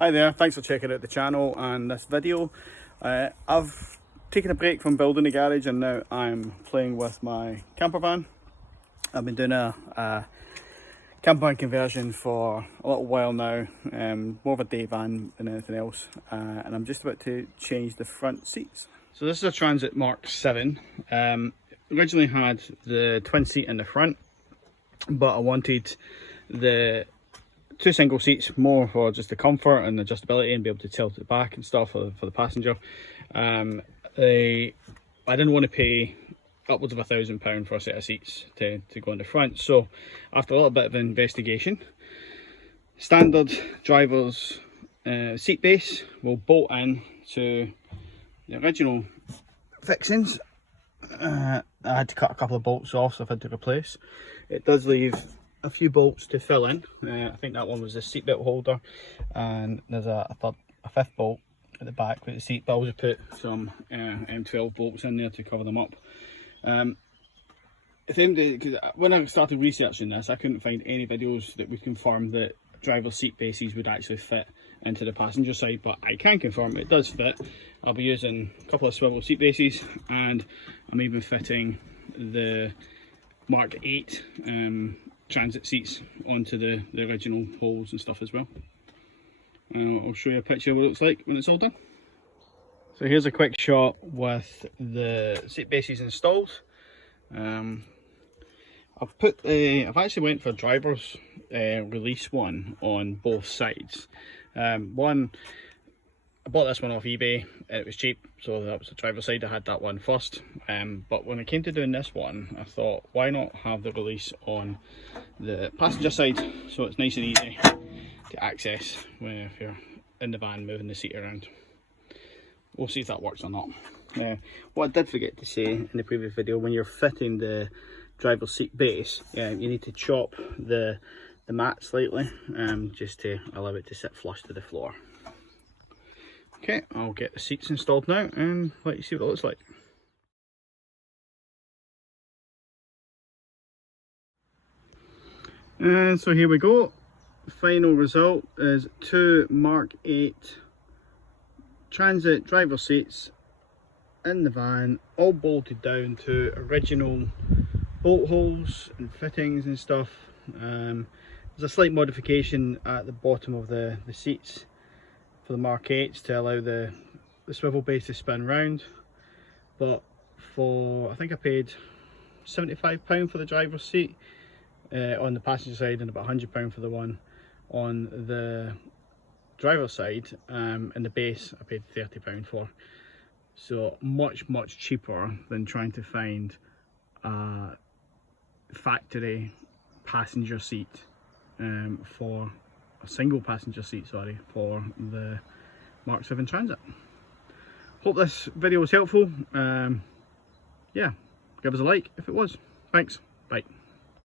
Hi there, thanks for checking out the channel and this video. I've taken a break from building the garage and now I'm playing with my camper van. I've been doing a camper van conversion for a little while now, more of a day van than anything else, and I'm just about to change the front seats. So this is a Transit Mark 7. Originally had the twin seat in the front, but I wanted the two single seats more for just the comfort and adjustability and be able to tilt it back and stuff for the passenger. I didn't want to pay upwards of £1,000 for a set of seats to go in the front, so after a little bit of investigation, standard driver's seat base will bolt in to the original fixings. I had to cut a couple of bolts off, so I've had to replace. It does leave a few bolts to fill in. I think that one was the seatbelt holder, and there's a fifth bolt at the back with the seat, but I also put some M12 bolts in there to cover them up. Because when I started researching this, I couldn't find any videos that would confirm that driver's seat bases would actually fit into the passenger side, but I can confirm it does fit. I'll be using a couple of swivel seat bases, and I'm even fitting the Mark 8 transit seats onto the original holes and stuff as well. I'll show you a picture of what it looks like when it's all done. So here's a quick shot with the seat bases installed. I've actually went for driver's release one on both sides. I bought this one off eBay and it was cheap, so that was the driver's side. I had that one first, but when it came to doing this one, I thought, why not have the release on the passenger side so it's nice and easy to access if you're in the van moving the seat around. We'll see if that works or not. What I did forget to say in the previous video, when you're fitting the driver's seat base, you need to chop the mat slightly, just to allow it to sit flush to the floor. Okay, I'll get the seats installed now and let you see what it looks like. And so here we go. The final result is two Mark 8 transit driver seats in the van, all bolted down to original bolt holes and fittings and stuff. There's a slight modification at the bottom of the seats for the Mark 8s to allow the swivel base to spin round, but I think I paid £75 for the driver's seat on the passenger side, and about £100 for the one on the driver's side, and the base I paid £30 for. So much cheaper than trying to find a factory passenger seat for a single passenger seat, sorry, for the Mark 7 Transit. Hope this video was helpful. Yeah, give us a like if it was. Thanks.